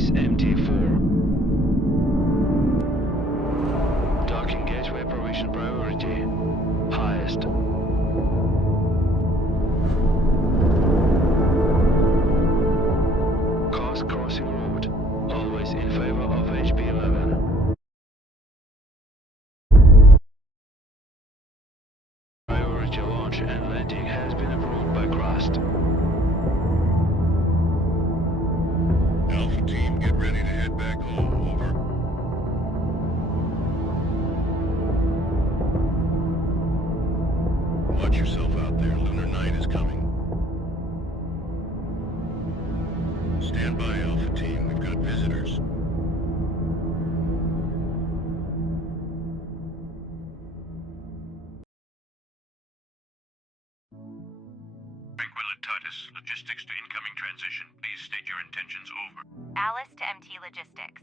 Base MT4. Docking gateway provision priority. Highest. Cars crossing road. Always in favor of HB11. Priority launch and landing has been approved by Crust. Alpha team, get ready to head back home. Over. Watch yourself out there. Lunar night is coming. Stand by, Alpha team. We've got visitors. Tranquilitatis, logistics to incoming transition. Please state your intentions. Over. Alice to MT Logistics.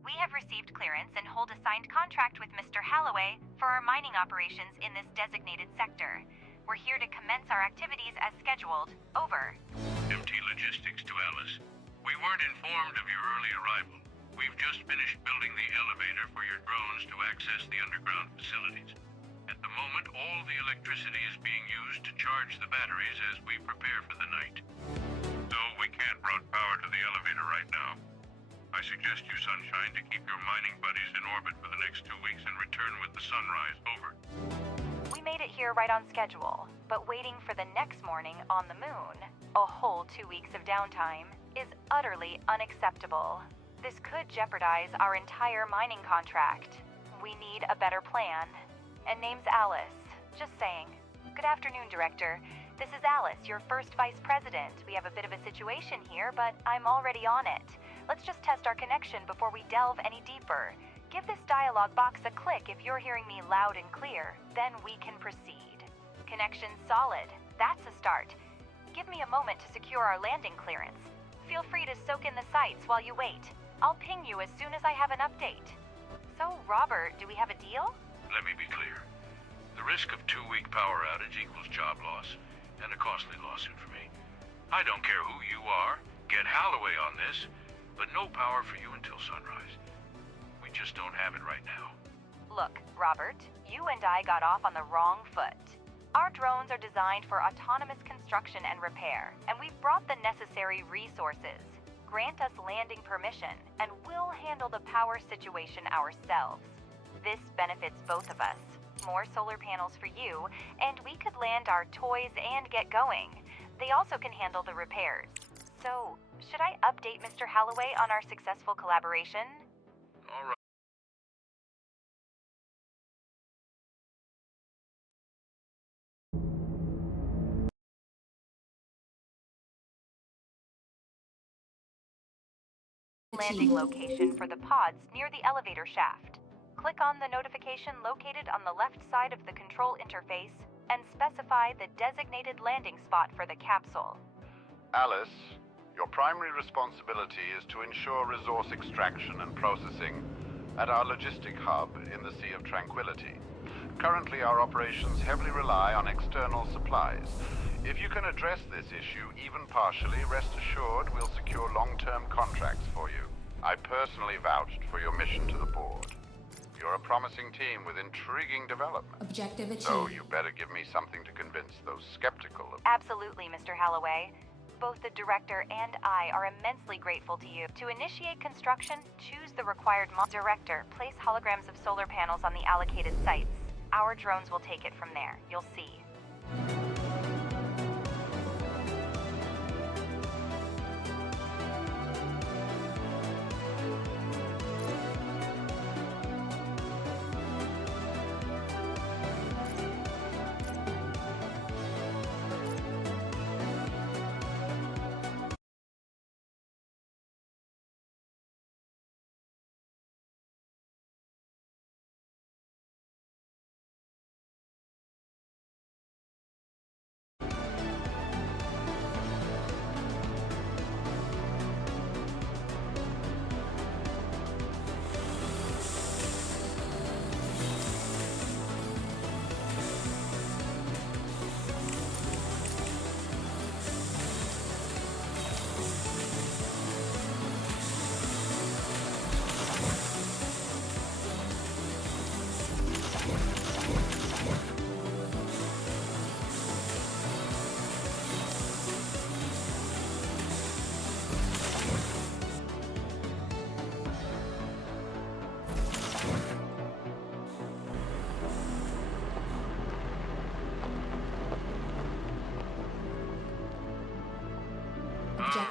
We have received clearance and hold a signed contract with Mr. Holloway for our mining operations in this designated sector. We're here to commence our activities as scheduled. Over. MT Logistics to Alice. We weren't informed of your early arrival. We've just finished building the elevator for your drones to access the underground facilities. At the moment, all the electricity is being used to charge the batteries as we prepare for the night. So we can't route power to the elevator right now. I suggest you, Sunshine, to keep your mining buddies in orbit for the next 2 weeks and return with the sunrise. Over. We made it here right on schedule, but waiting for the next morning on the moon, a whole 2 weeks of downtime, is utterly unacceptable. This could jeopardize our entire mining contract. We need a better plan. And name's Alice. Just saying. Good afternoon, Director. This is Alice, your first Vice President. We have a bit of a situation here, but I'm already on it. Let's just test our connection before we delve any deeper. Give this dialogue box a click if you're hearing me loud and clear. Then we can proceed. Connection solid. That's a start. Give me a moment to secure our landing clearance. Feel free to soak in the sights while you wait. I'll ping you as soon as I have an update. So, Robert, do we have a deal? Let me be clear. The risk of 2-week power outage equals job loss and a costly lawsuit for me. I don't care who you are. Get Holloway on this, but no power for you until sunrise. We just don't have it right now. Look, Robert, you and I got off on the wrong foot. Our drones are designed for autonomous construction and repair, and we've brought the necessary resources. Grant us landing permission, and we'll handle the power situation ourselves. This benefits both of us. More solar panels for you, and we could land our toys and get going. They also can handle the repairs. So, should I update Mr. Holloway on our successful collaboration? All right. Landing location for the pods near the elevator shaft. Click on the notification located on the left side of the control interface and specify the designated landing spot for the capsule. Alice, your primary responsibility is to ensure resource extraction and processing at our logistic hub in the Sea of Tranquility. Currently, our operations heavily rely on external supplies. If you can address this issue, even partially, rest assured we'll secure long-term contracts for you. I personally vouched for your mission to the board. You're a promising team with intriguing development. Objective achieved. So you better give me something to convince those skeptical of... Absolutely, Mr. Holloway. Both the director and I are immensely grateful to you. To initiate construction, choose the required Director, place holograms of solar panels on the allocated sites. Our drones will take it from there. You'll see.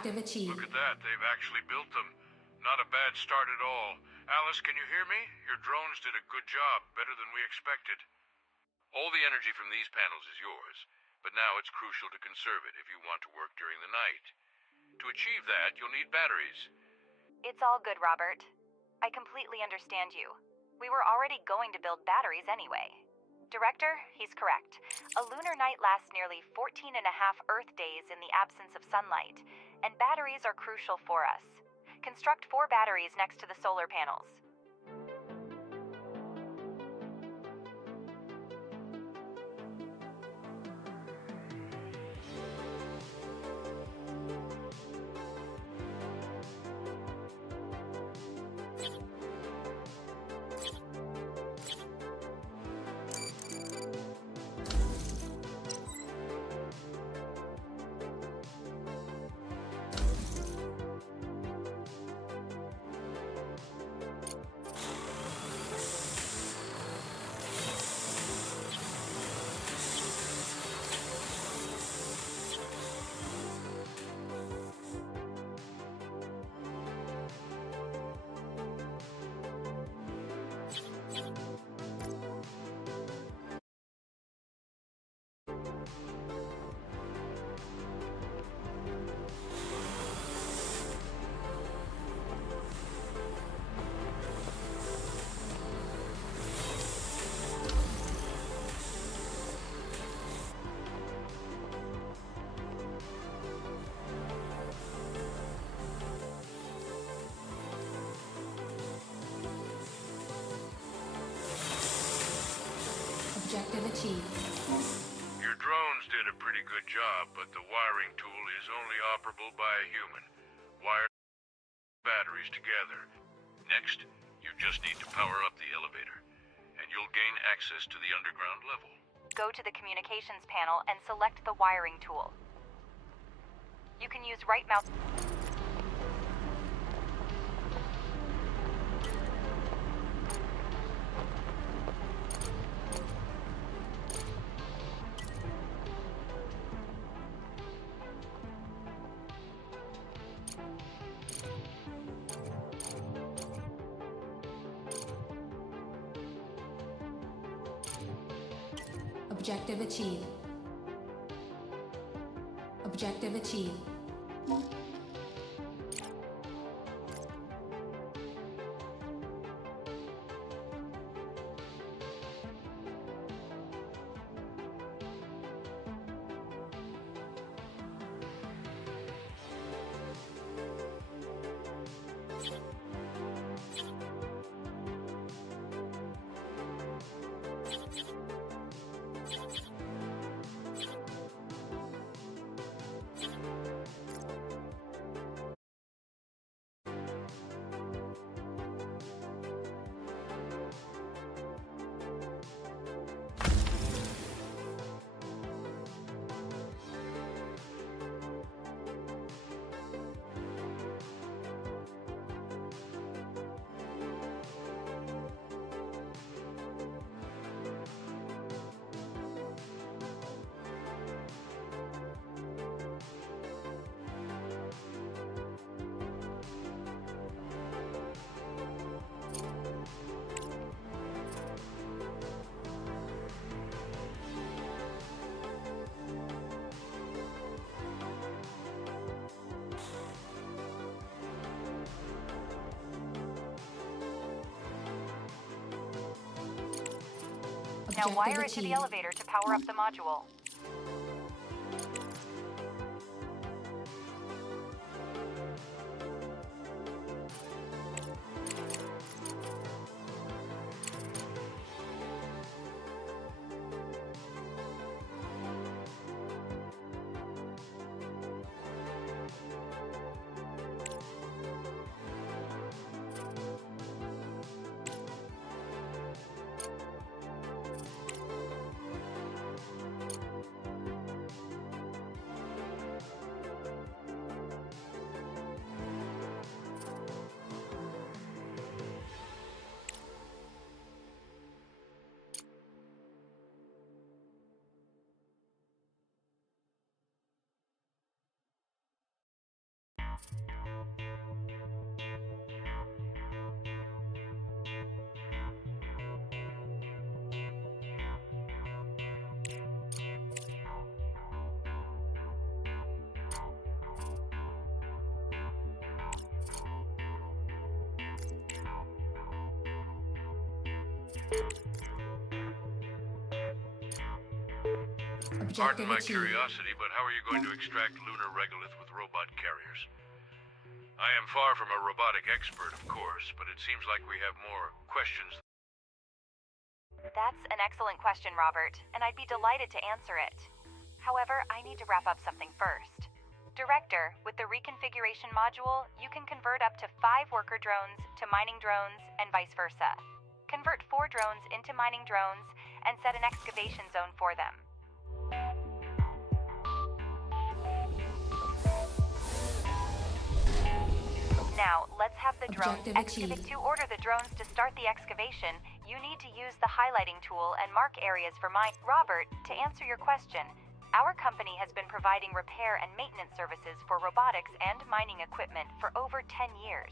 Objective achieved. Look at that, they've actually built them. Not a bad start at all. Alice, can you hear me? Your drones did a good job, better than we expected. All the energy from these panels is yours, but now it's crucial to conserve it if you want to work during the night. To achieve that, you'll need batteries. It's all good, Robert. I completely understand you. We were already going to build batteries anyway. Director, he's correct. A lunar night lasts nearly 14 and a half Earth days in the absence of sunlight, and batteries are crucial for us. Construct 4 batteries next to the solar panels. Objective achieved. Your drones did a pretty good job, but the wiring tool is only operable by a human. Wire batteries together. Next, you just need to power up the elevator, and you'll gain access to the underground level. Go to the communications panel and select the wiring tool. You can use right mouse. Objective achieved. Objective achieved. Now Objective wire it to the achieved. elevator to power up the module. Pardon Objective my achieved. curiosity, but how are you going to extract lunar regolith with robot carriers? I am far from a robotic expert, of course, but it seems like we have more questions. That's an excellent question, Robert, and I'd be delighted to answer it. However, I need to wrap up something first. Director, with the reconfiguration module, you can convert up to 5 worker drones to mining drones and vice versa. Convert 4 drones into mining drones and set an excavation zone for them. Now, let's have the drones Objective excavate. achieved. To order the drones to start the excavation, you need to use the highlighting tool and mark areas for mine. Robert, to answer your question, our company has been providing repair and maintenance services for robotics and mining equipment for over 10 years.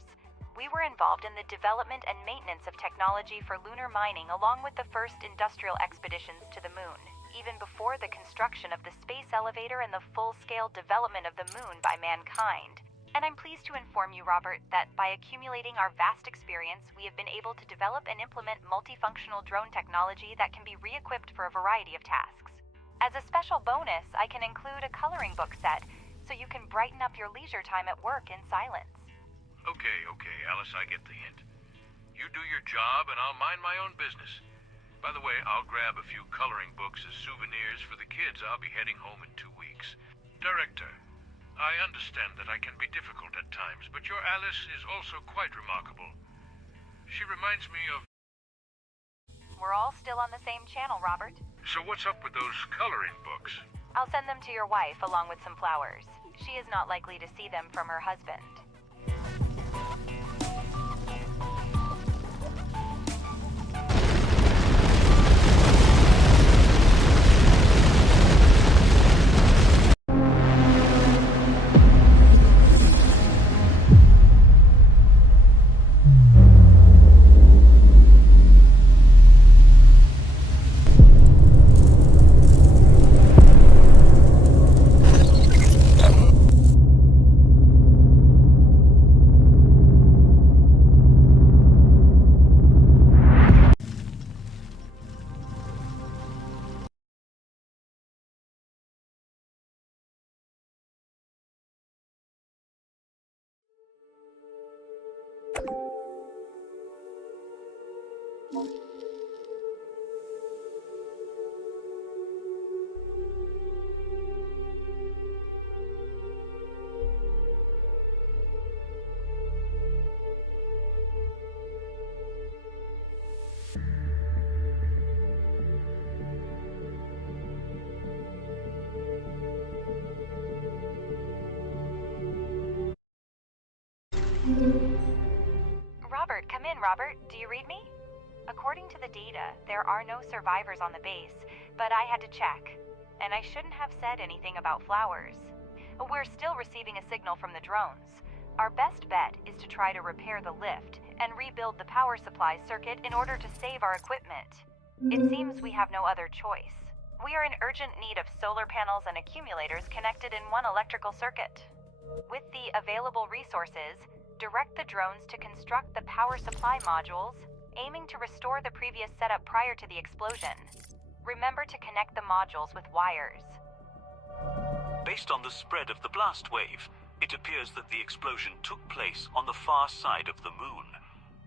We were involved in the development and maintenance of technology for lunar mining along with the first industrial expeditions to the moon, even before the construction of the space elevator and the full-scale development of the moon by mankind. And I'm pleased to inform you, Robert, that by accumulating our vast experience, we have been able to develop and implement multifunctional drone technology that can be re-equipped for a variety of tasks. As a special bonus, I can include a coloring book set, so you can brighten up your leisure time at work in silence. Okay, Alice, I get the hint. You do your job and I'll mind my own business. By the way, I'll grab a few coloring books as souvenirs for the kids. I'll be heading home in 2 weeks. Director, I understand that I can be difficult at times, but your Alice is also quite remarkable. She reminds me of... We're all still on the same channel, Robert. So what's up with those coloring books? I'll send them to your wife along with some flowers. She is not likely to see them from her husband. Robert, come in, Robert. Do you read me? According to the data, there are no survivors on the base, but I had to check. And I shouldn't have said anything about flowers. We're still receiving a signal from the drones. Our best bet is to try to repair the lift and rebuild the power supply circuit in order to save our equipment. It seems we have no other choice. We are in urgent need of solar panels and accumulators connected in one electrical circuit. With the available resources, direct the drones to construct the power supply modules, aiming to restore the previous setup prior to the explosion. Remember to connect the modules with wires. Based on the spread of the blast wave, it appears that the explosion took place on the far side of the moon.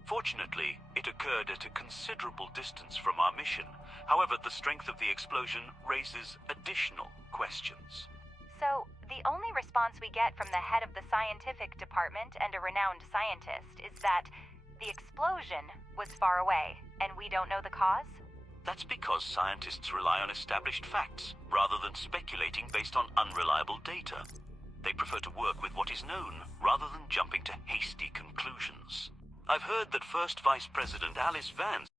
Fortunately, it occurred at a considerable distance from our mission. However, the strength of the explosion raises additional questions. So, the only response we get from the head of the scientific department and a renowned scientist is that the explosion was far away, and we don't know the cause? That's because scientists rely on established facts, rather than speculating based on unreliable data. They prefer to work with what is known, rather than jumping to hasty conclusions. I've heard that First Vice President Alice Vance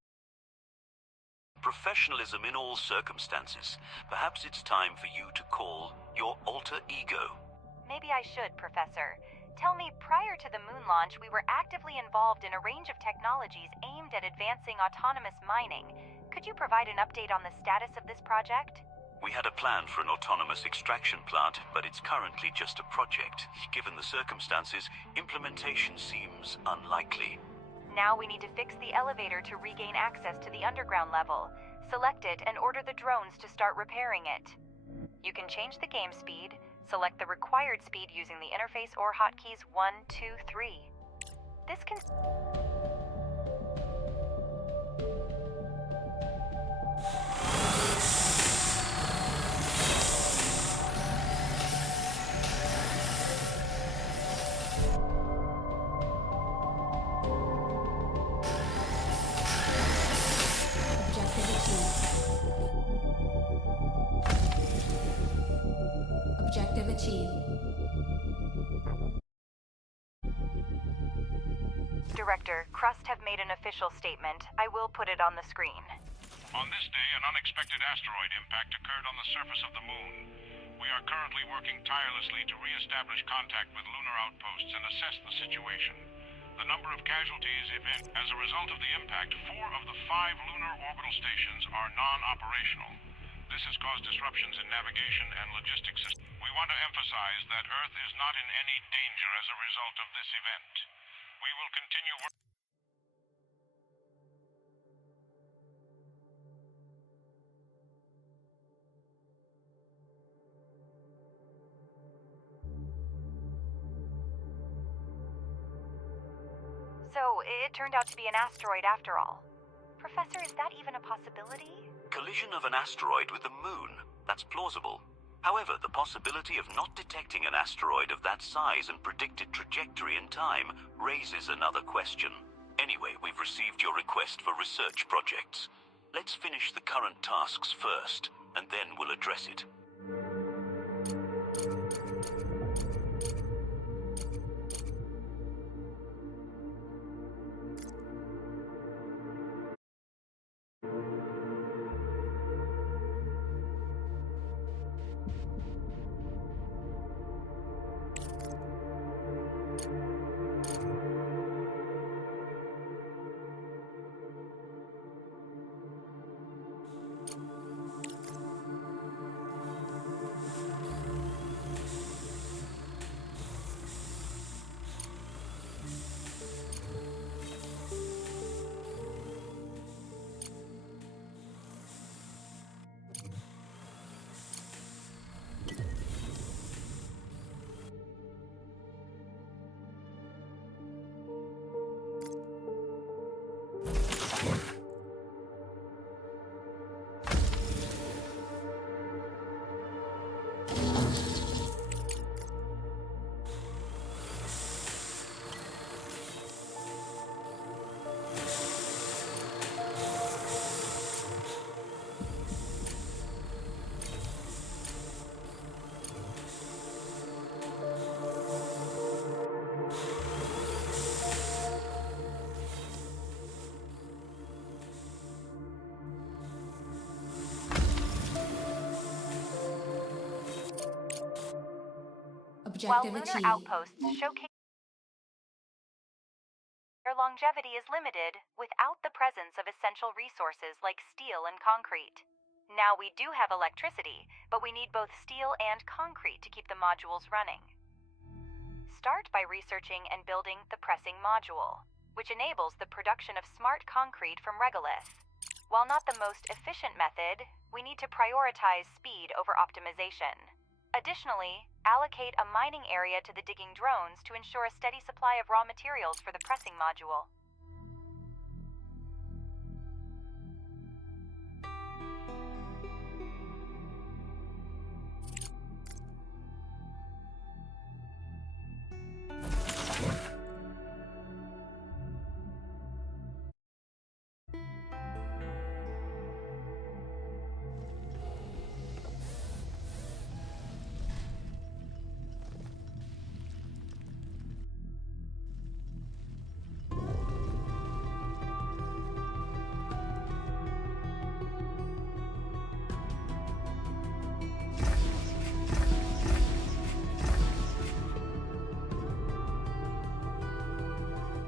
professionalism in all circumstances. Perhaps it's time for you to call your alter ego. Maybe I should, Professor. Tell me, prior to the moon launch, we were actively involved in a range of technologies aimed at advancing autonomous mining. Could you provide an update on the status of this project? We had a plan for an autonomous extraction plant, but it's currently just a project. Given the circumstances, implementation seems unlikely. Now we need to fix the elevator to regain access to the underground level. Select it and order the drones to start repairing it. You can change the game speed, select the required speed using the interface or hotkeys 1, 2, 3. This can... Objective achieved. Objective achieved. Director, Crust have made an official statement. I will put it on the screen. On this day, an unexpected asteroid impact occurred on the surface of the moon. We are currently working tirelessly to re-establish contact with lunar outposts and assess the situation. The number of casualties, if any, as a result of the impact, 4 of the 5 lunar orbital stations are non-operational. This has caused disruptions in navigation and logistics systems. We want to emphasize that Earth is not in any danger as a result of this event. We will continue working. So, it turned out to be an asteroid after all. Professor, is that even a possibility? Collision of an asteroid with the moon. That's plausible. However, the possibility of not detecting an asteroid of that size and predicted trajectory in time raises another question. Anyway, we've received your request for research projects. Let's finish the current tasks first, and then we'll address it. While Objective lunar achieved. outposts showcase their longevity is limited without the presence of essential resources like steel and concrete. Now we do have electricity, but we need both steel and concrete to keep the modules running. Start by researching and building the pressing module, which enables the production of smart concrete from regolith. While not the most efficient method, we need to prioritize speed over optimization. Additionally, allocate a mining area to the digging drones to ensure a steady supply of raw materials for the pressing module.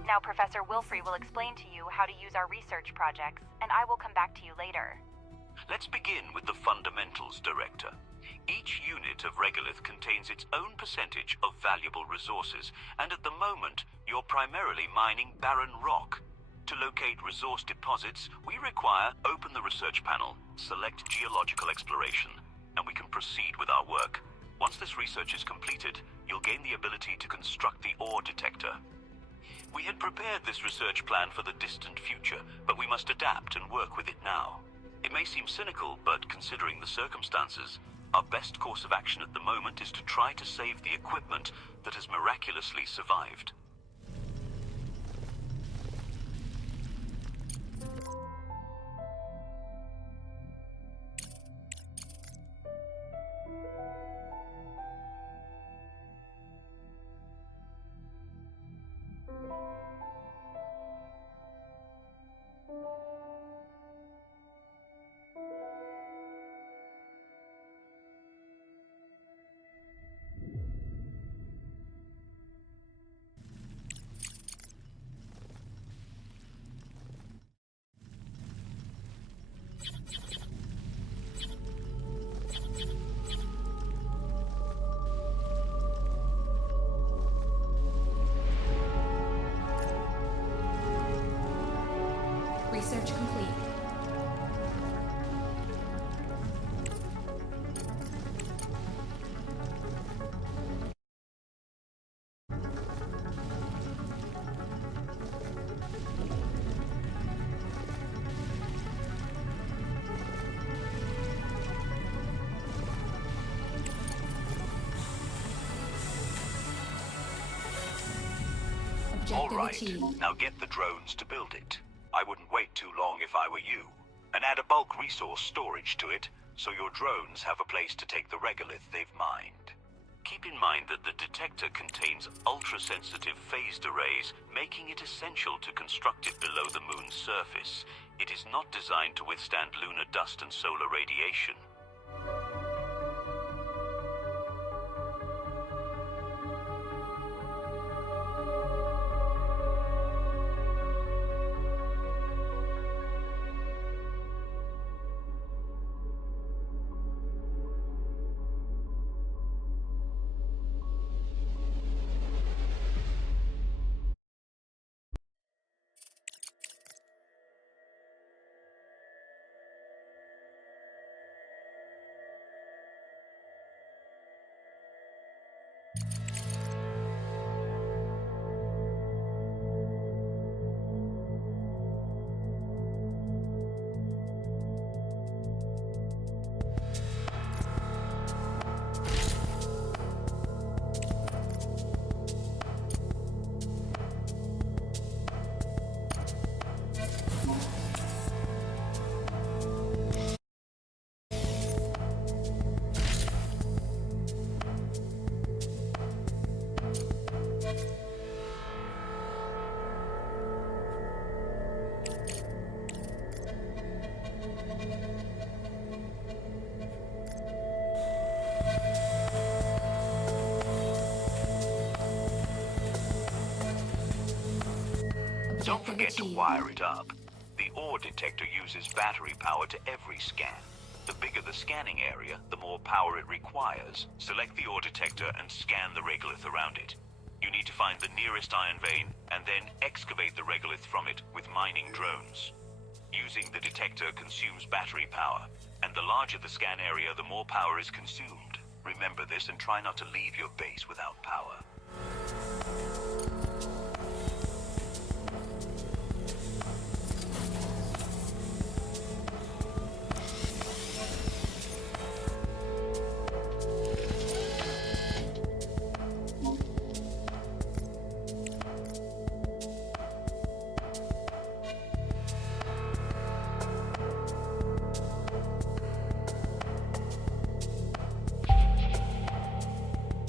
Now Professor Wilfrey will explain to you how to use our research projects, and I will come back to you later. Let's begin with the fundamentals, Director. Each unit of regolith contains its own percentage of valuable resources, and at the moment, you're primarily mining barren rock. To locate resource deposits, we require open the research panel, select geological exploration, and we can proceed with our work. Once this research is completed, you'll gain the ability to construct the ore detector. We had prepared this research plan for the distant future, but we must adapt and work with it now. It may seem cynical, but considering the circumstances, our best course of action at the moment is to try to save the equipment that has miraculously survived. Research complete. All Objective right, achieved. now get the drones to build it. I wouldn't wait too long if I were you. And add a bulk resource storage to it, so your drones have a place to take the regolith they've mined. Keep in mind that the detector contains ultra-sensitive phased arrays, making it essential to construct it below the moon's surface. It is not designed to withstand lunar dust and solar radiation. Don't forget to wire it up. The ore detector uses battery power to every scan. The bigger the scanning area, the more power it requires. Select the ore detector and scan the regolith around it. You need to find the nearest iron vein and then excavate the regolith from it with mining drones. Using the detector consumes battery power, and the larger the scan area, the more power is consumed. Remember this and try not to leave your base without power.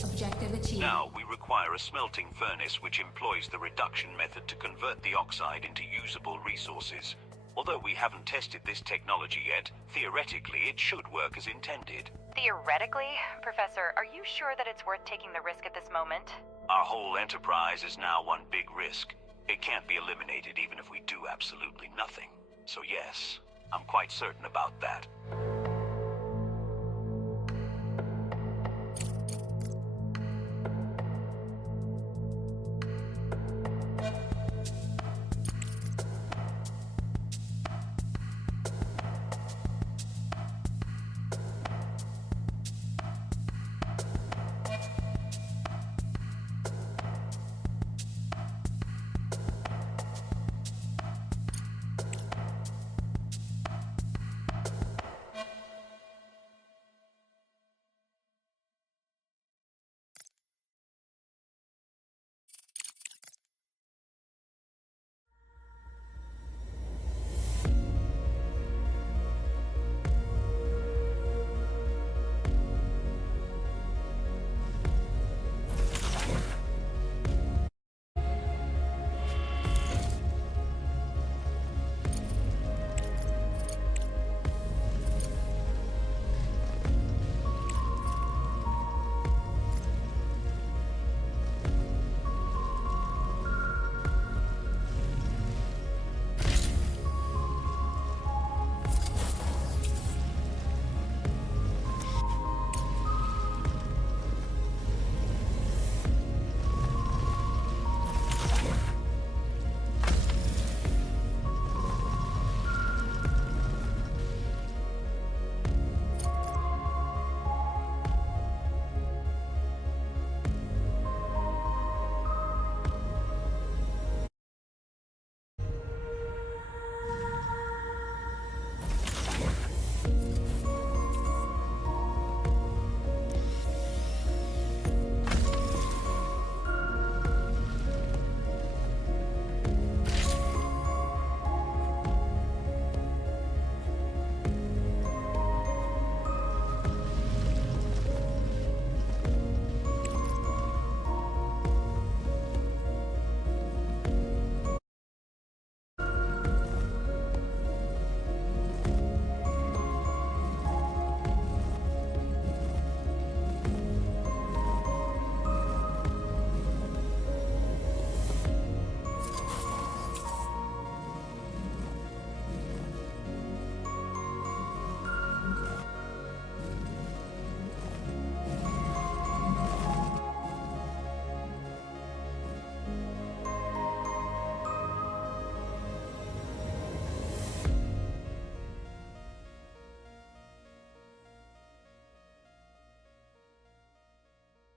Objective achieved. Now, we require a smelting furnace which employs the reduction method to convert the oxide into usable resources. Although we haven't tested this technology yet, theoretically it should work as intended. Theoretically? Professor, are you sure that it's worth taking the risk at this moment? Our whole enterprise is now one big risk. It can't be eliminated even if we do absolutely nothing. So yes, I'm quite certain about that.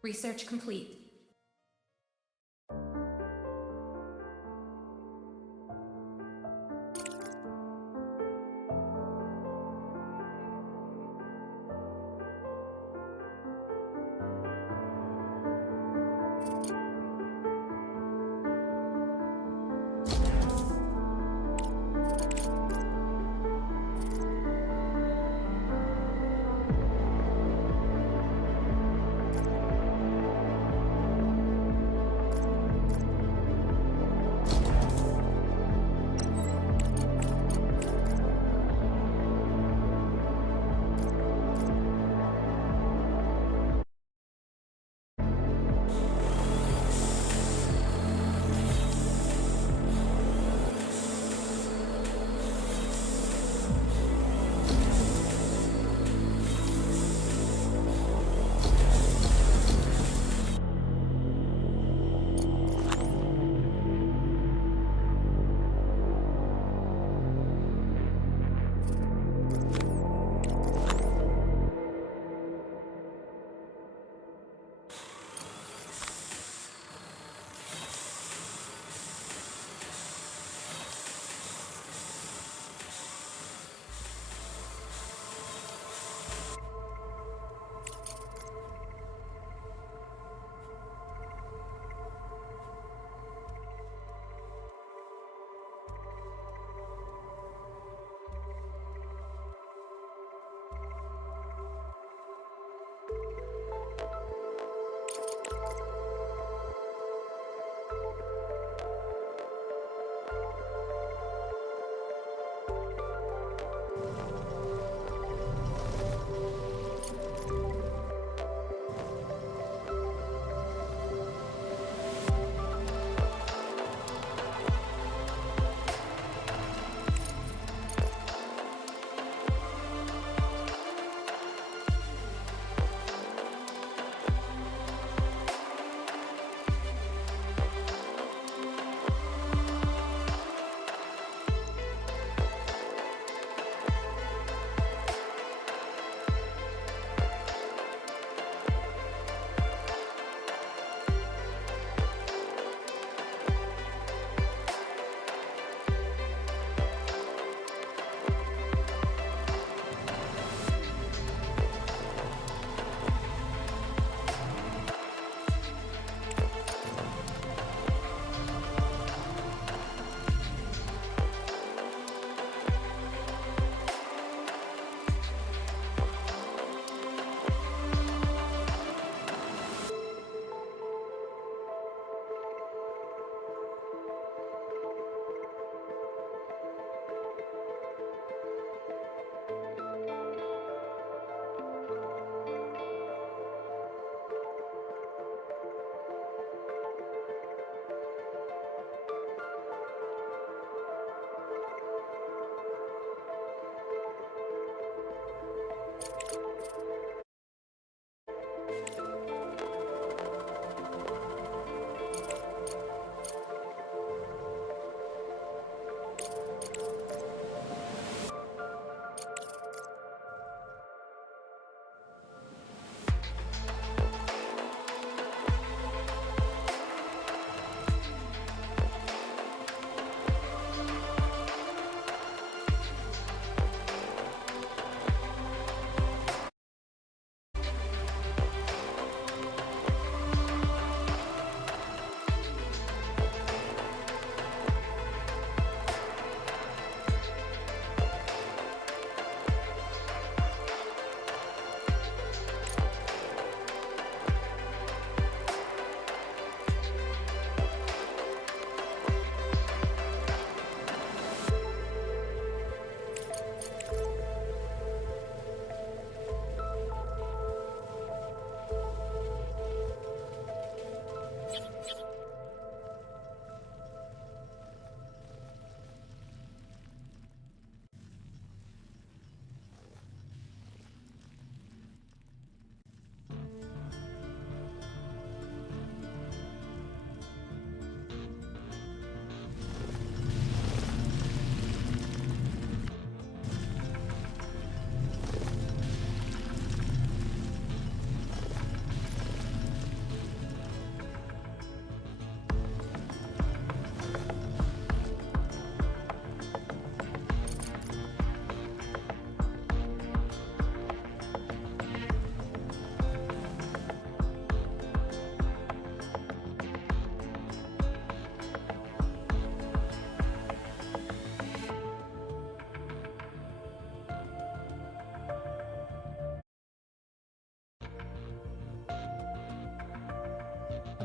Research complete.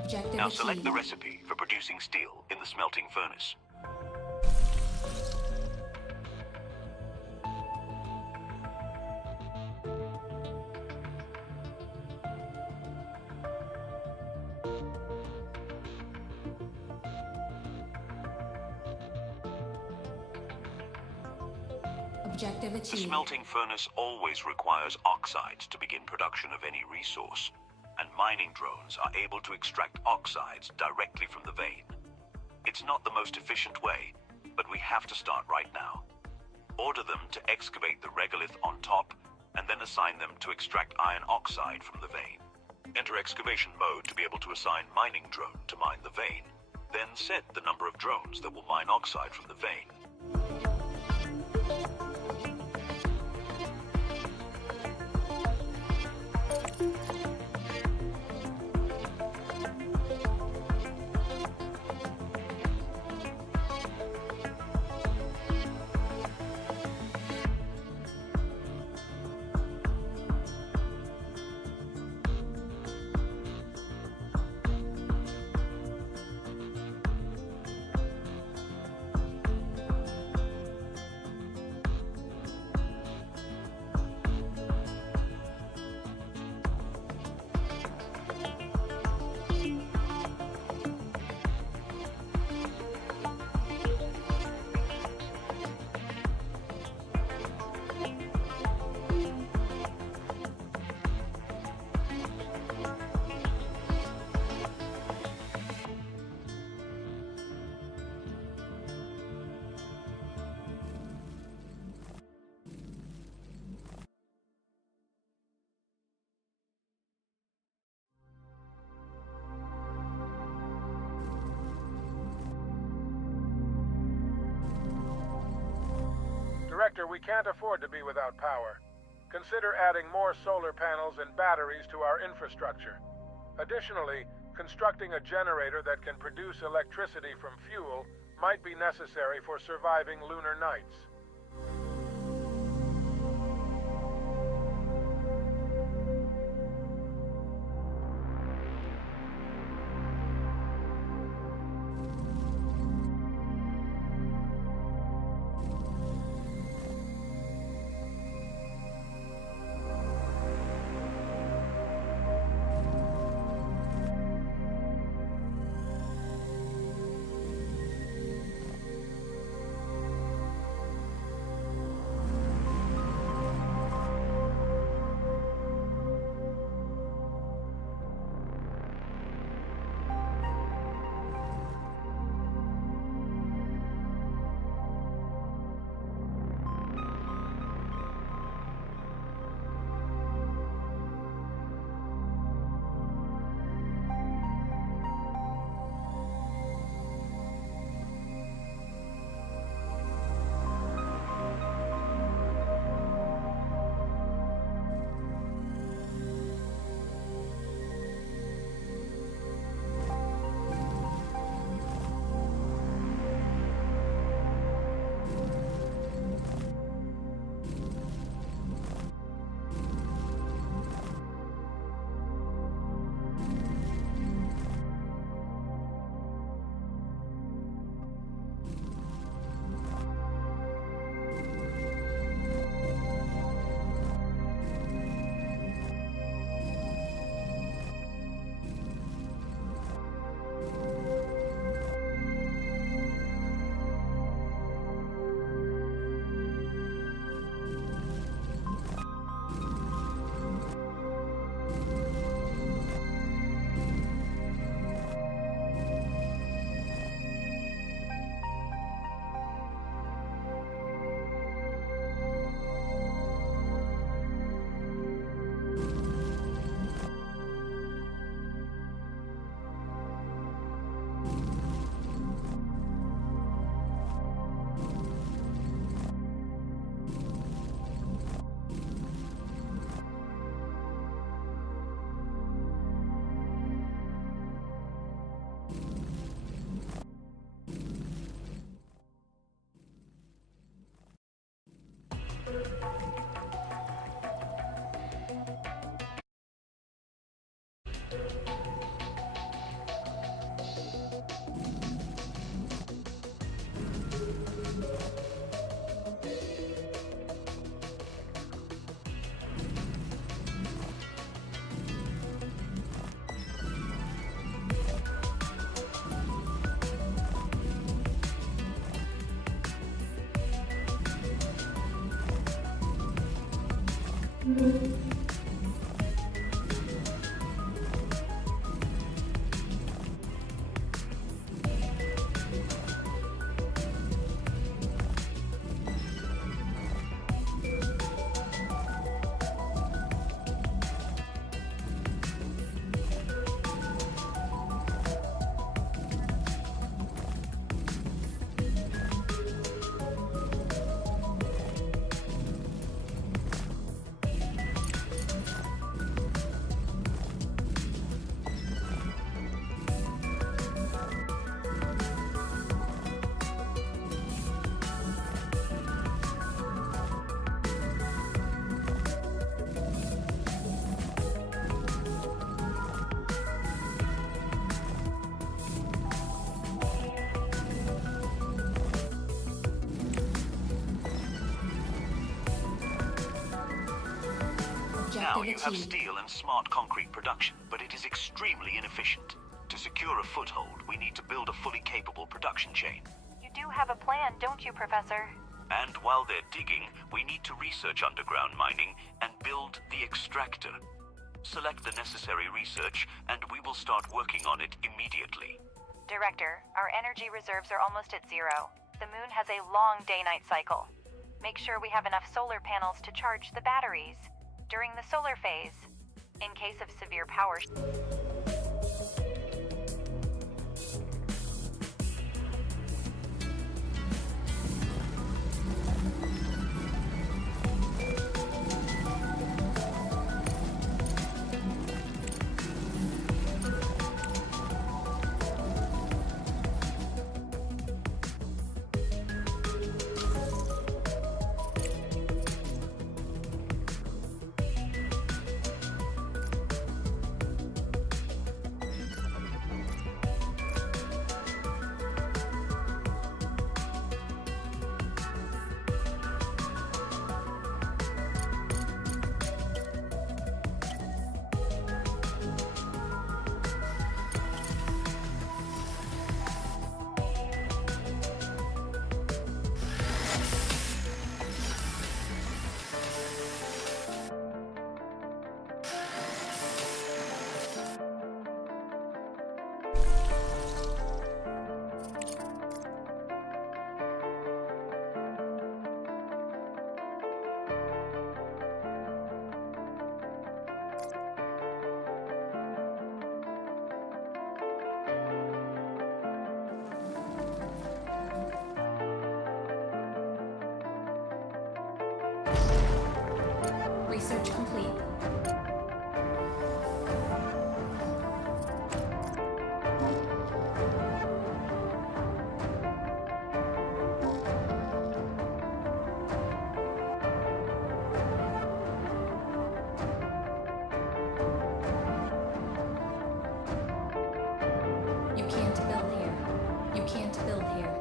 Objective Now select the achieved. recipe for producing steel in the smelting furnace. Objective The achieved. smelting furnace always requires oxides to begin production of any resource, and mining drones are able to extract oxides directly from the vein. It's not the most efficient way, but we have to start right now. Order them to excavate the regolith on top, and then assign them to extract iron oxide from the vein. Enter excavation mode to be able to assign mining drone to mine the vein, then set the number of drones that will mine oxide from the vein. Director, we can't afford to be without power. Consider adding more solar panels and batteries to our infrastructure. Additionally, constructing a generator that can produce electricity from fuel might be necessary for surviving lunar nights. Now Objective you have achieved. steel and smart concrete production, but it is extremely inefficient. To secure a foothold, we need to build a fully capable production chain. You do have a plan, don't you, Professor? And while they're digging, we need to research underground mining and build the extractor. Select the necessary research, and we will start working on it immediately. Director, our energy reserves are almost at zero. The moon has a long day-night cycle. Make sure we have enough solar panels to charge the batteries during the solar phase, in case of severe power. Research complete. You can't build here. You can't build here.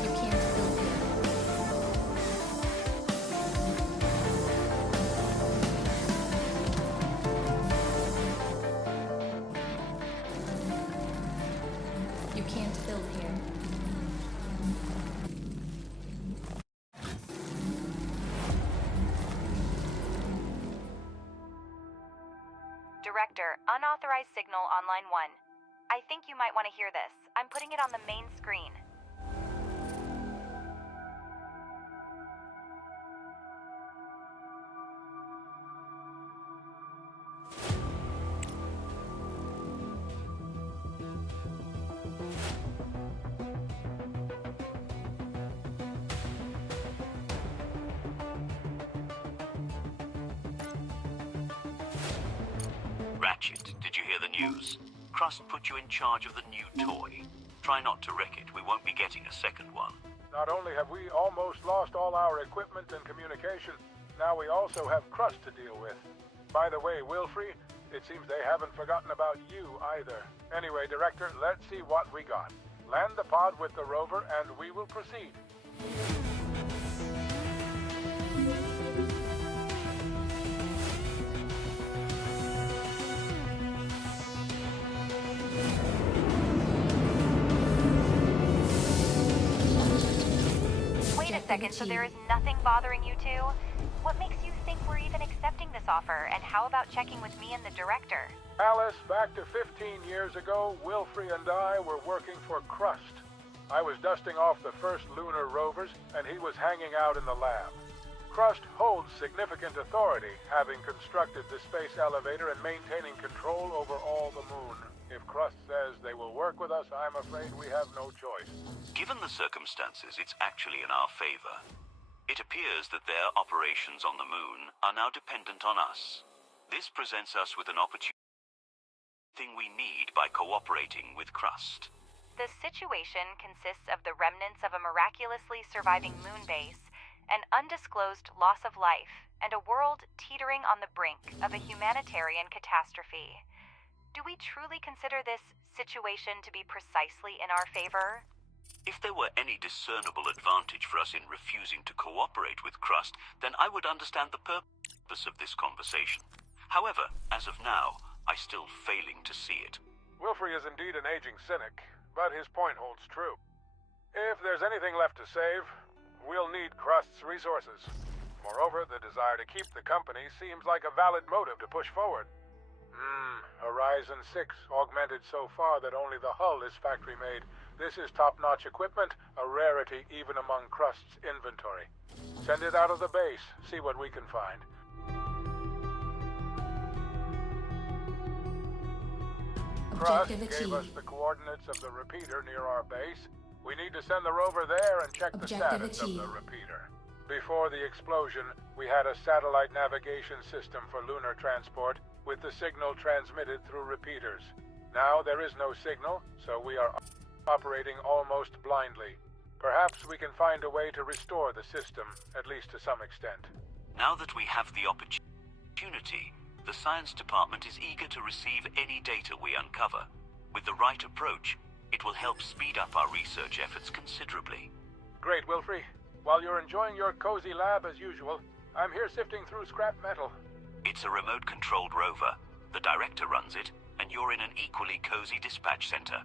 You can't build here. You can't build here. Director, unauthorized signal on line 1. I think you might want to hear this. I'm putting it on the main screen. Ratchet, did you hear the news? Crust put you in charge of the new toy. Try not to wreck it. We won't be getting a second one. Not only have we almost lost all our equipment and communication, now we also have Crust to deal with. By the way, Wilfrey, it seems they haven't forgotten about you either. Anyway, Director, let's see what we got. Land the pod with the rover and we will proceed. Wait a second, so there is nothing bothering you two? What makes you think we're even accepting this offer, and how about checking with me and the director? Alice, back to 15 years ago, Wilfrey and I were working for Crust. I was dusting off the first lunar rovers, and he was hanging out in the lab. Crust holds significant authority, having constructed the space elevator and maintaining control over all the moon. If Crust says they will work with us, I'm afraid we have no choice. Given the circumstances, it's actually in our favor. It appears that their operations on the moon are now dependent on us. This presents us with an opportunity we need by cooperating with Crust. The situation consists of the remnants of a miraculously surviving moon base, an undisclosed loss of life, and a world teetering on the brink of a humanitarian catastrophe. Do we truly consider this situation to be precisely in our favor? If there were any discernible advantage for us in refusing to cooperate with Crust, then I would understand the purpose of this conversation. However, as of now, I'm still failing to see it. Wilfrey is indeed an aging cynic, but his point holds true. If there's anything left to save, we'll need Crust's resources. Moreover, the desire to keep the company seems like a valid motive to push forward. Horizon 6 augmented so far that only the hull is factory-made. This is top-notch equipment, a rarity even among Crust's inventory. Send it out of the base, see what we can find. Crust gave us the coordinates of the repeater near our base. We need to send the rover there and check the status of the repeater. Before the explosion, we had a satellite navigation system for lunar transport, with the signal transmitted through repeaters. Now there is no signal, so we are operating almost blindly. Perhaps we can find a way to restore the system, at least to some extent. Now that we have the opportunity, the science department is eager to receive any data we uncover. With the right approach, it will help speed up our research efforts considerably. Great, Wilfrey. While you're enjoying your cozy lab as usual, I'm here sifting through scrap metal. It's a remote-controlled rover. The director runs it, and you're in an equally cozy dispatch center.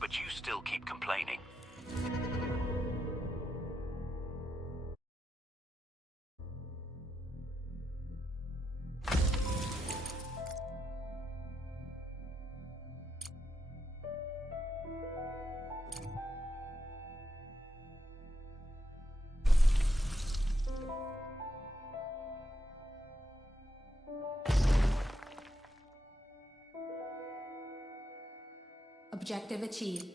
But you still keep complaining. Objective achieved.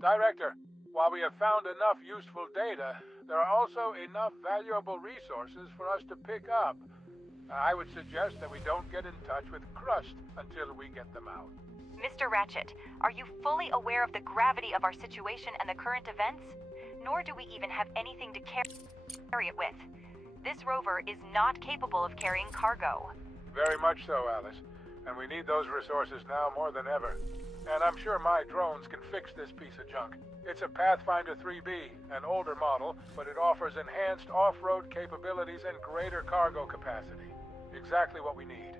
Director, while we have found enough useful data, there are also enough valuable resources for us to pick up. I would suggest that we don't get in touch with Crust until we get them out. Mr. Ratchet, are you fully aware of the gravity of our situation and the current events? Nor do we even have anything to carry it with. This rover is not capable of carrying cargo. Very much so, Alice. And we need those resources now more than ever. And I'm sure my drones can fix this piece of junk. It's a Pathfinder 3B, an older model, but it offers enhanced off-road capabilities and greater cargo capacity. Exactly what we need.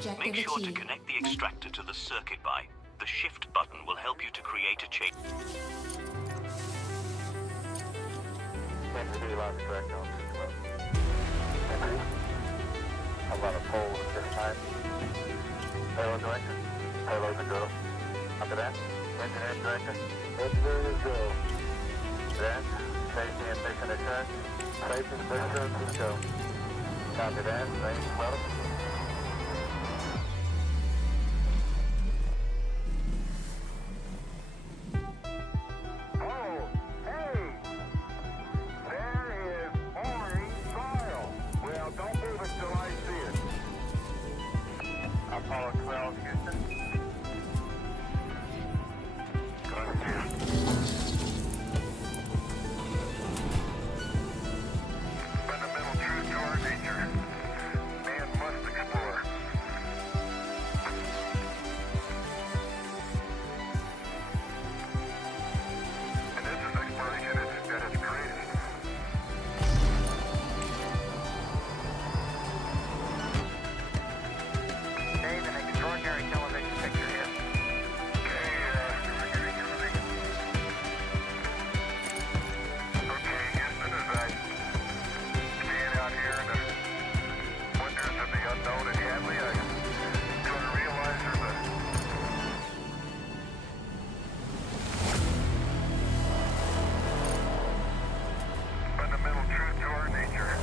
Objective Make sure to achieved. connect the extractor to the circuit by. The shift button will help you to create a chain. How about a pole at this time? Payload director? Payload to go. After that, engineering director? Engineering is go. Then, safety and mission assurance? Safety and mission assurance is go. Copy that, range 12. Oh, hey! There is orange soil. Well, don't move it till I see it. Apollo 12, Houston. Crust here. Fundamental truth to our nature. Man must explore. And this is exploration at its greatest. Dave, an extraordinary television picture here. Okay, Houston, as I stand out here in the wonders of the unknown in Hadley, I try to realize there's a fundamental truth to our nature.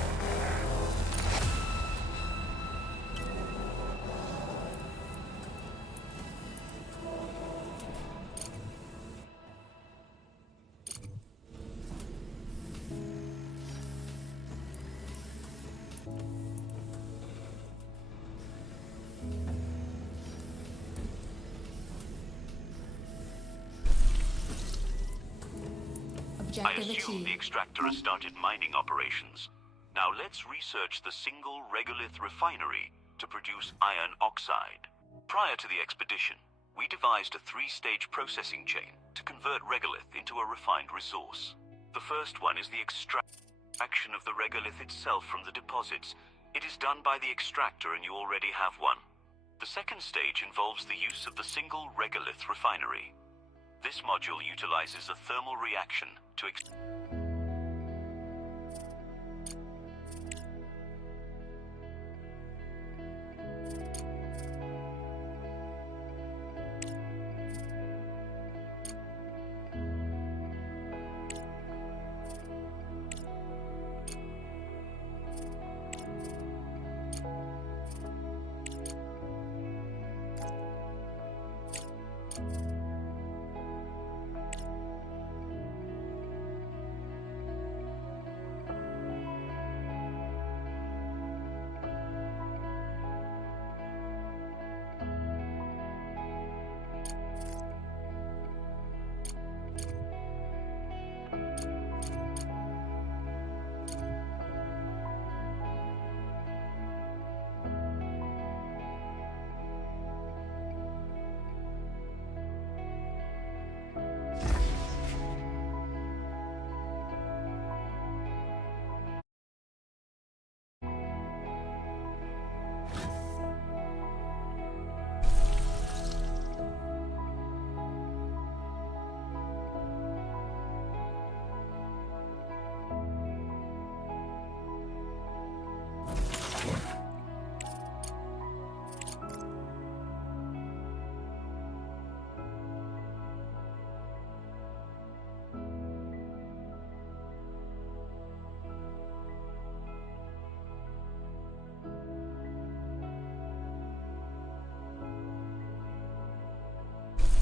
I Objective assume the achieved. extractor has started mining operations. Now let's research the single regolith refinery to produce iron oxide. Prior to the expedition, we devised a three-stage processing chain to convert regolith into a refined resource. The first one is the extraction of the regolith itself from the deposits. It is done by the extractor and you already have one. The second stage involves the use of the single regolith refinery. This module utilizes a thermal reaction to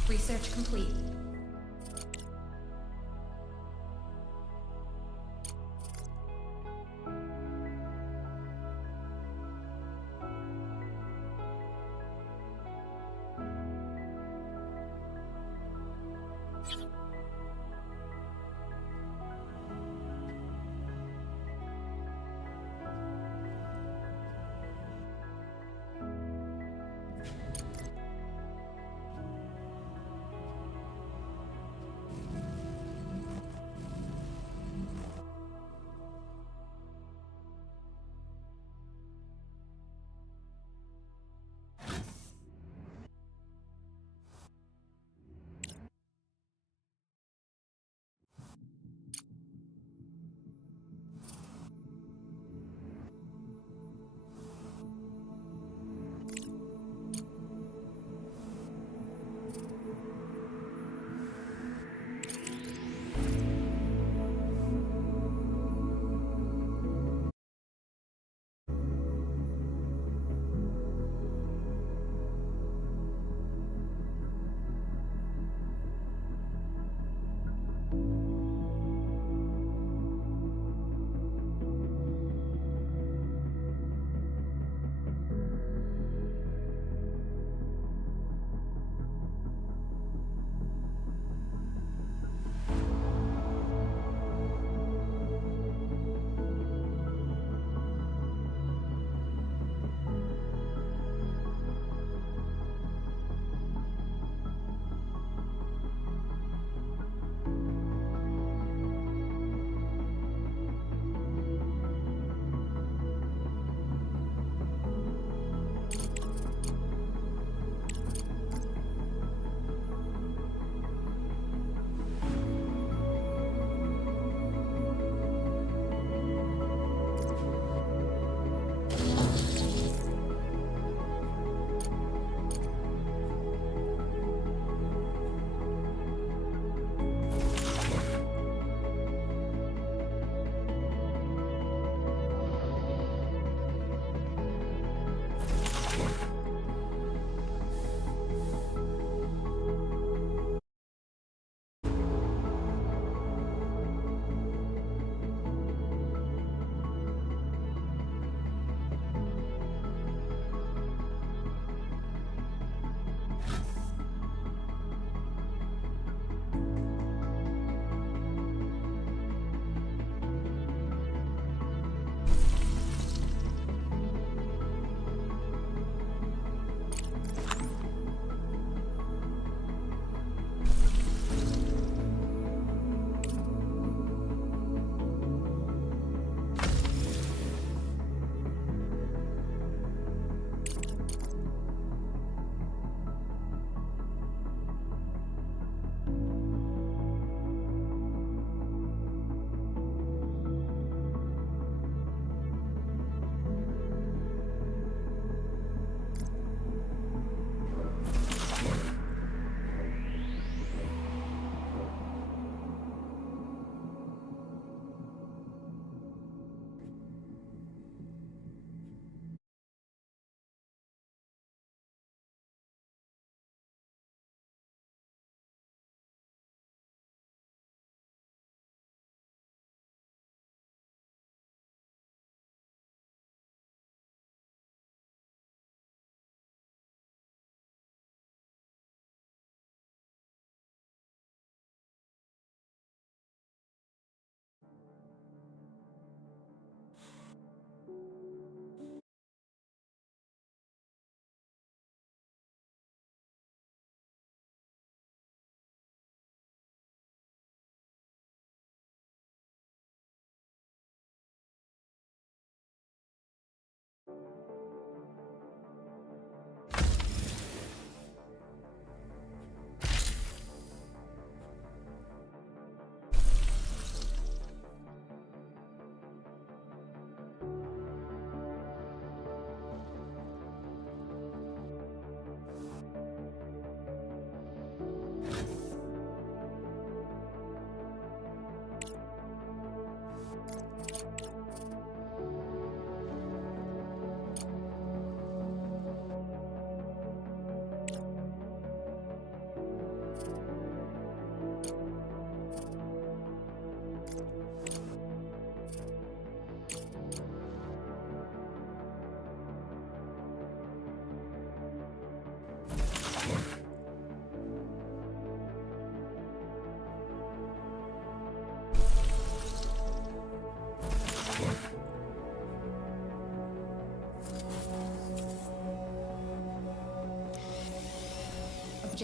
Research complete.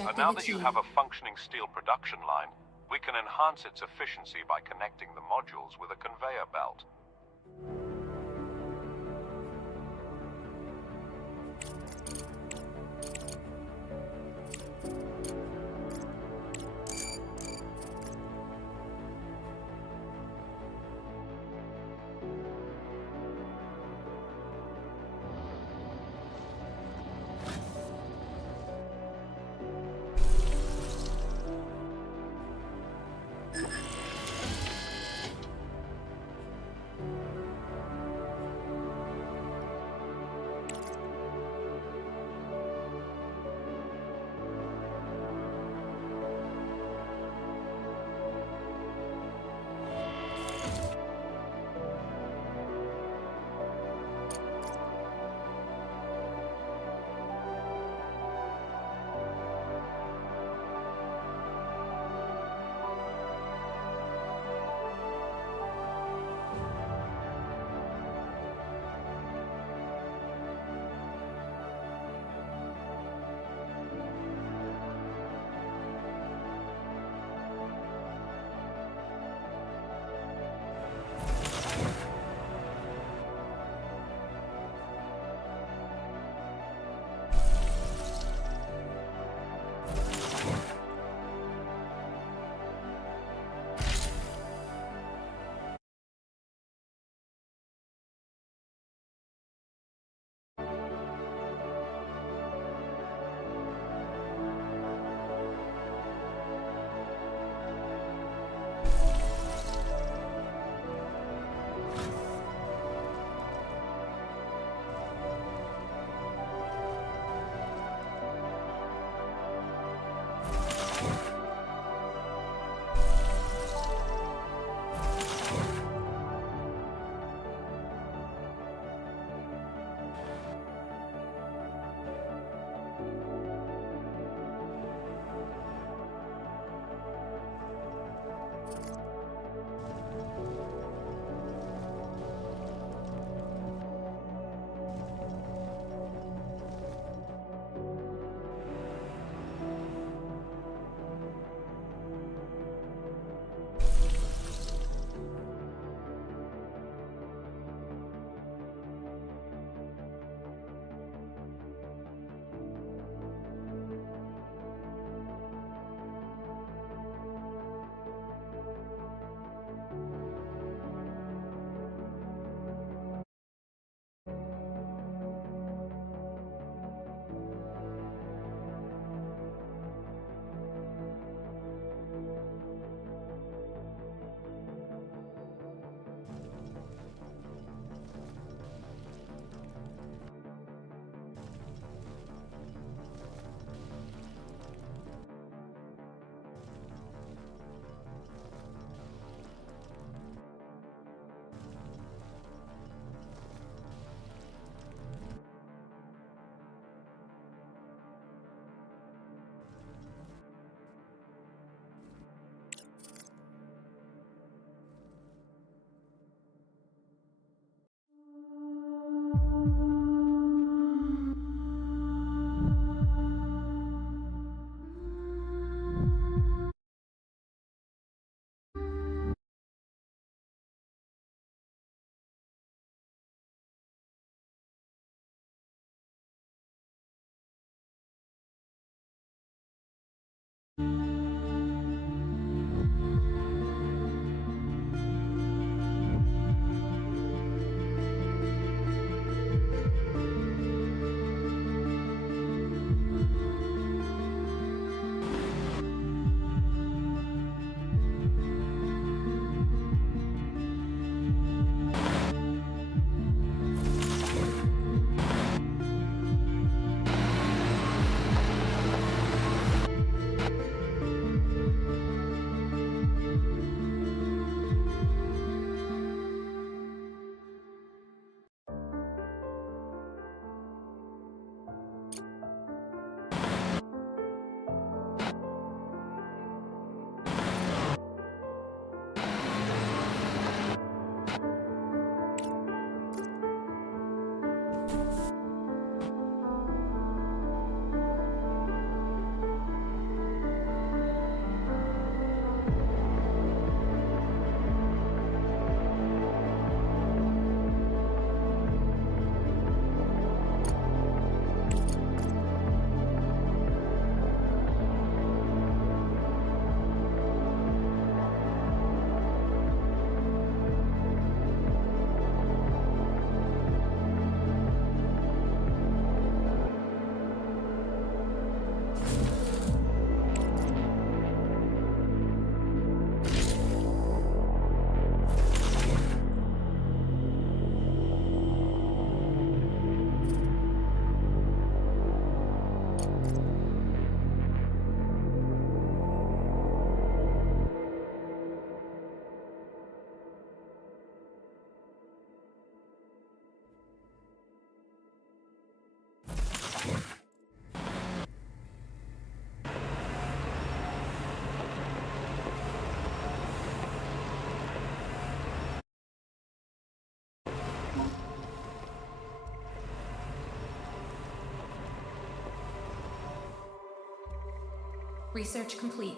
Objective now that you achieved. have a functioning steel production line, we can enhance its efficiency by connecting the modules with a conveyor belt. Research complete.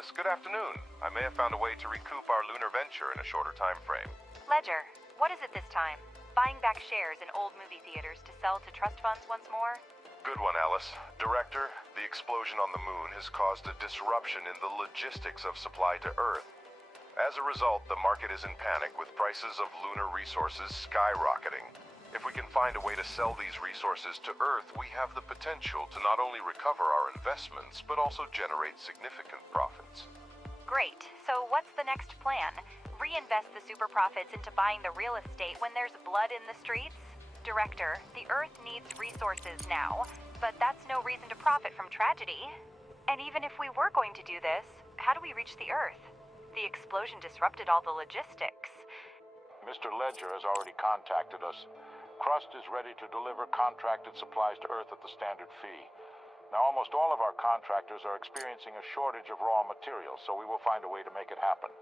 Alice, good afternoon. I may have found a way to recoup our lunar venture in a shorter time frame. Ledger, what is it this time? Buying back shares in old movie theaters to sell to trust funds once more? Good one, Alice. Director, the explosion on the moon has caused a disruption in the logistics of supply to Earth. As a result, the market is in panic with prices of lunar resources skyrocketing. If we can find a way to sell these resources to Earth, we have the potential to not only recover our investments, but also generate significant profits. Great. So what's the next plan? Reinvest the super profits into buying the real estate when there's blood in the streets? Director, the Earth needs resources now, but that's no reason to profit from tragedy. And even if we were going to do this, how do we reach the Earth? The explosion disrupted all the logistics. Mr. Ledger has already contacted us. Crust is ready to deliver contracted supplies to Earth at the standard fee. Now, almost all of our contractors are experiencing a shortage of raw materials, so we will find a way to make it happen.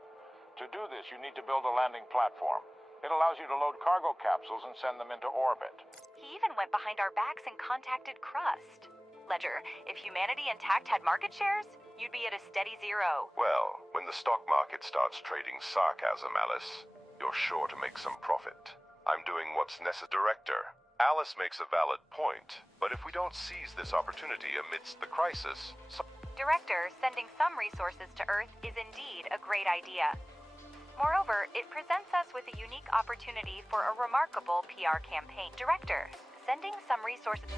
To do this, you need to build a landing platform. It allows you to load cargo capsules and send them into orbit. He even went behind our backs and contacted Crust. Ledger, if humanity intact had market shares, you'd be at a steady zero. Well, when the stock market starts trading sarcasm, Alice, you're sure to make some profit. I'm doing what's necessary. Director, Alice makes a valid point, but if we don't seize this opportunity amidst the crisis... Director, sending some resources to Earth is indeed a great idea. Moreover, it presents us with a unique opportunity for a remarkable PR campaign. Director, sending some resources...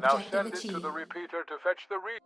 Now Objective send it to achieved. the repeater to fetch the read.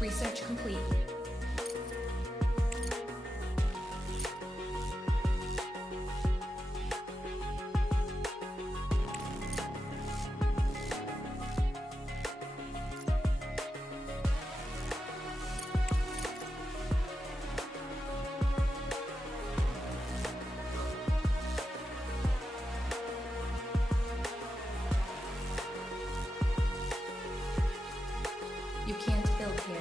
Research complete. You can't build here.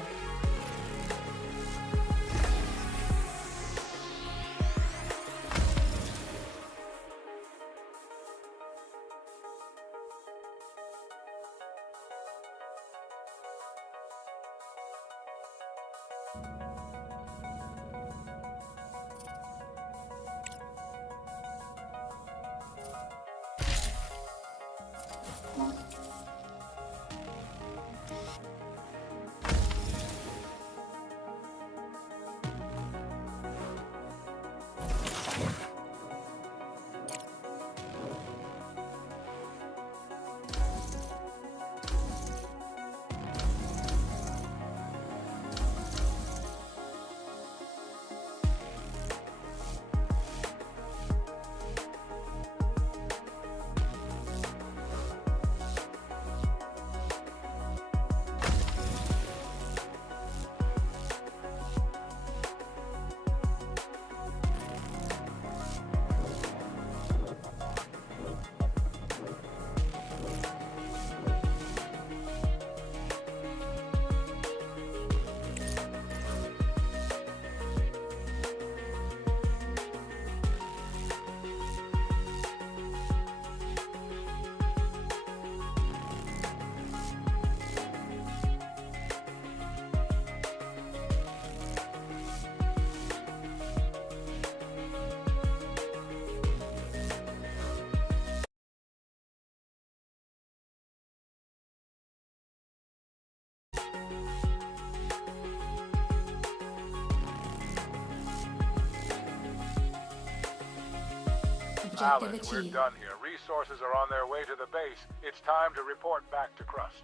Objective Alice, we're achieved. done here. Resources are on their way to the base. It's time to report back to Crust.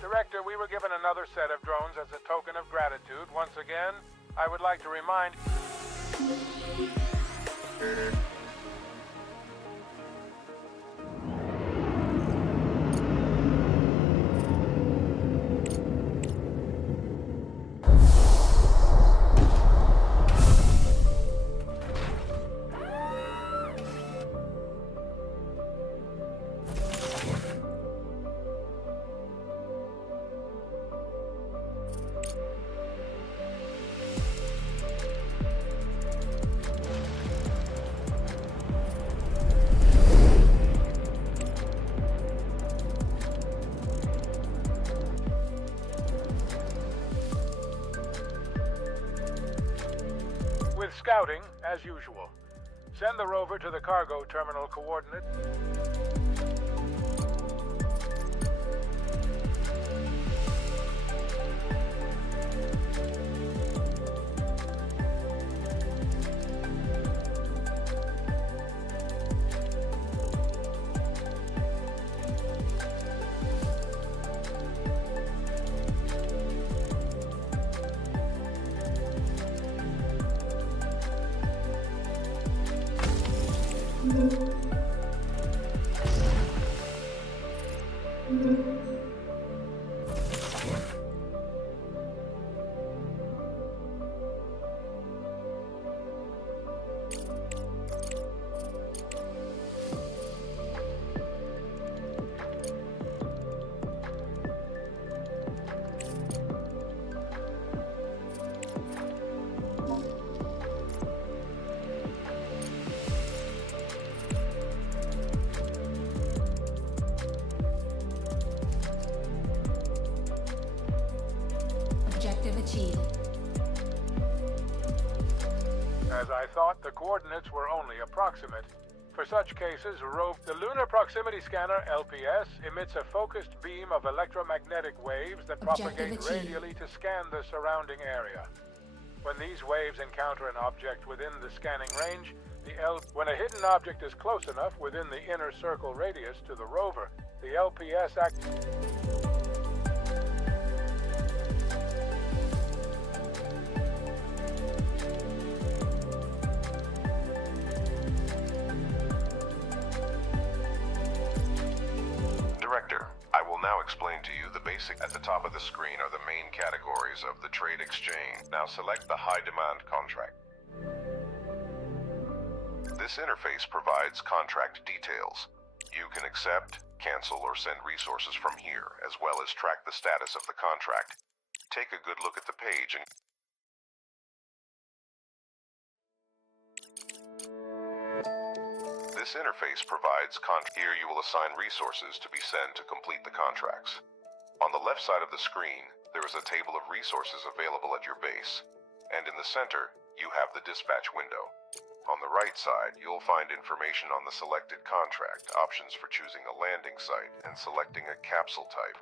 Director, we were given another set of drones as a token of gratitude. Once again, I would like to remind... With scouting, as usual. Send the rover to the cargo terminal coordinate. Objective achieved. As I thought, the coordinates were only approximate. For such cases, the Lunar Proximity Scanner, LPS, emits a focused beam of electromagnetic waves that propagate Objective achieved. radially to scan the surrounding area. When these waves encounter an object within the scanning range, when a hidden object is close enough within the inner circle radius to the rover, the LPS acts... Director, I will now explain to you the basic at the top. top of the screen are the main categories of the trade exchange. Now select the high demand contract. This interface provides contract details. You can accept, cancel, or send resources from here, as well as track the status of the contract. Take a good look at the page and this interface provides here you will assign resources to be sent to complete the contracts. On the left side of the screen, there is a table of resources available at your base, and in the center, you have the dispatch window. On the right side, you'll find information on the selected contract, options for choosing a landing site, and selecting a capsule type.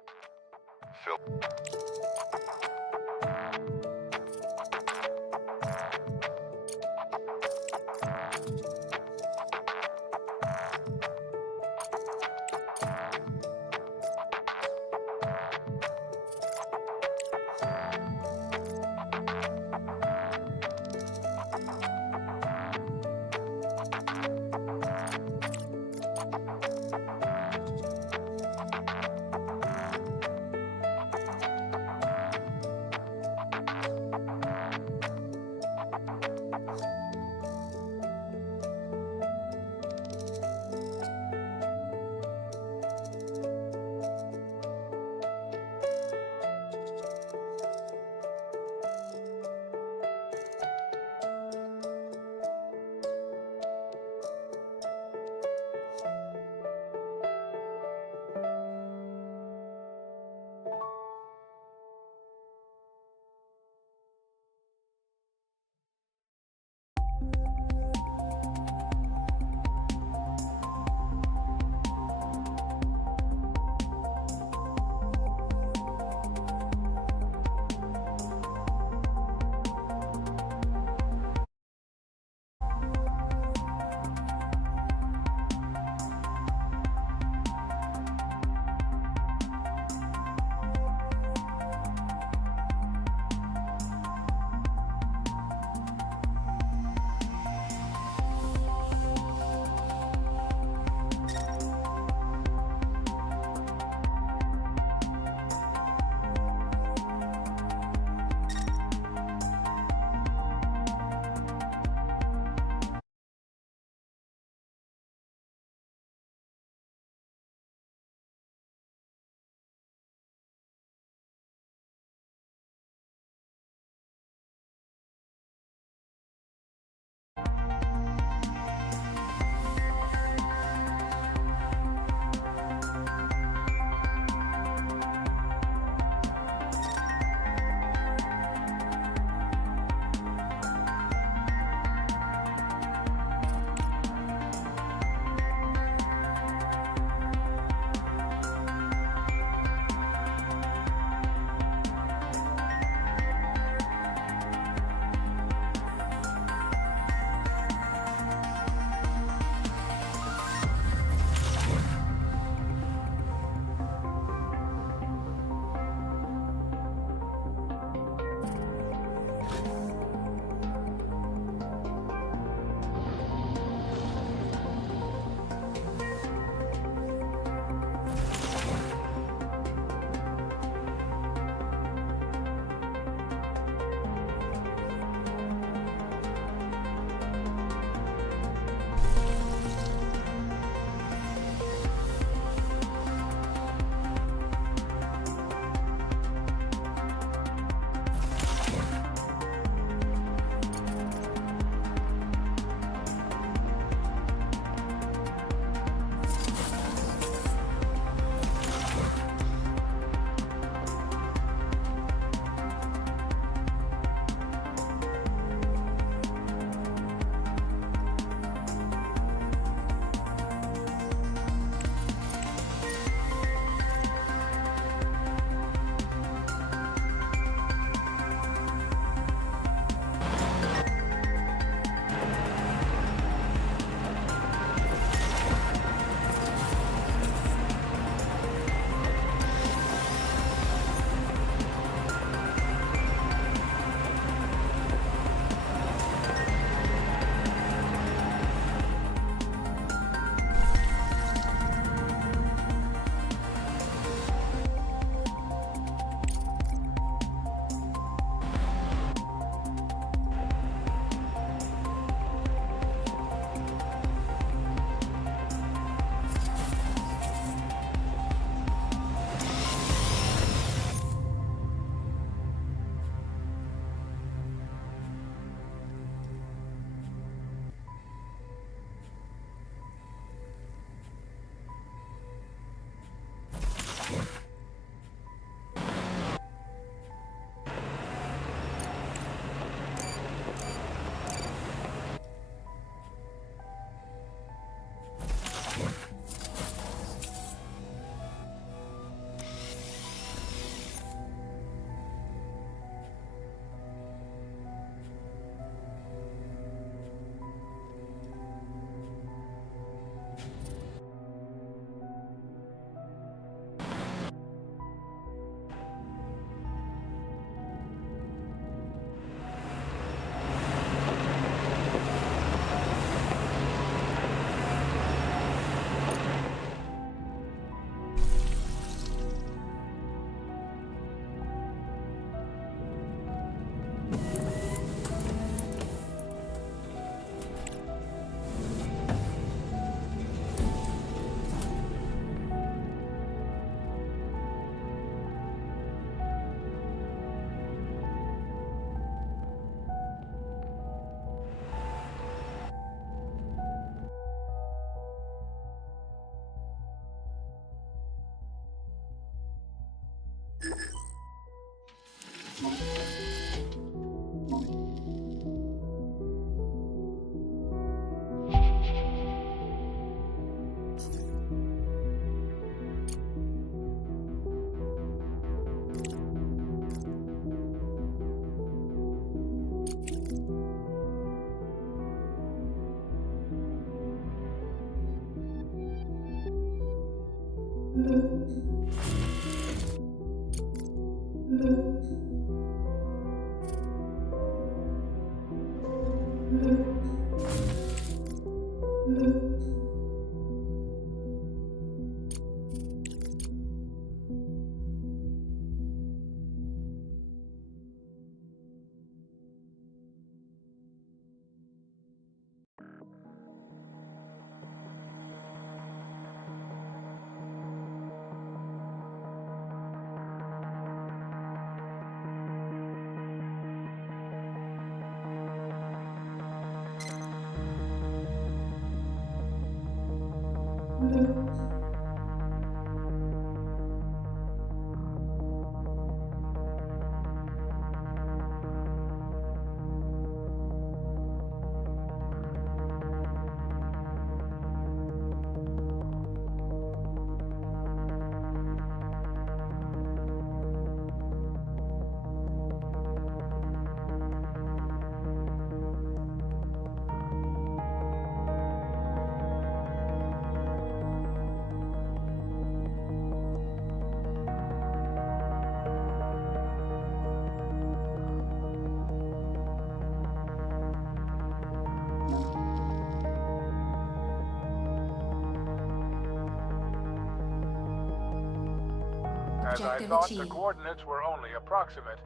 As I Objective thought, the achieved. coordinates were only approximate.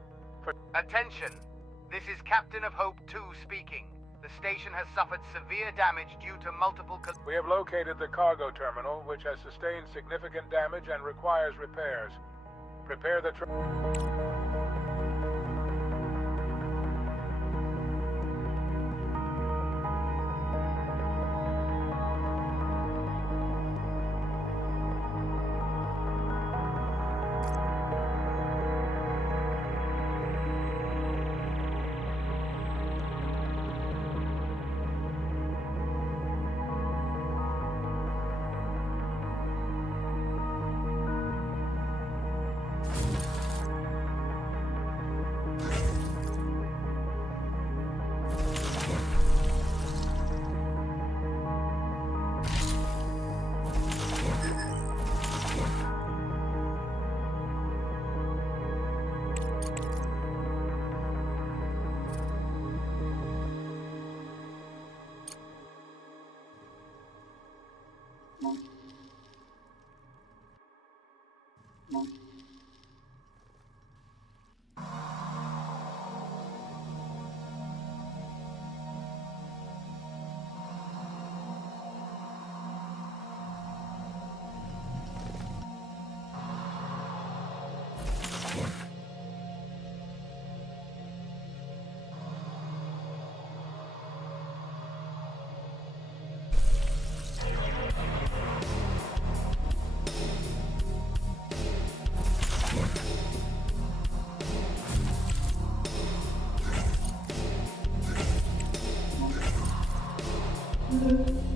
Attention! This is Captain of Hope 2 speaking. The station has suffered severe damage due to multiple We have located the cargo terminal, which has sustained significant damage and requires repairs. Prepare the Thank you.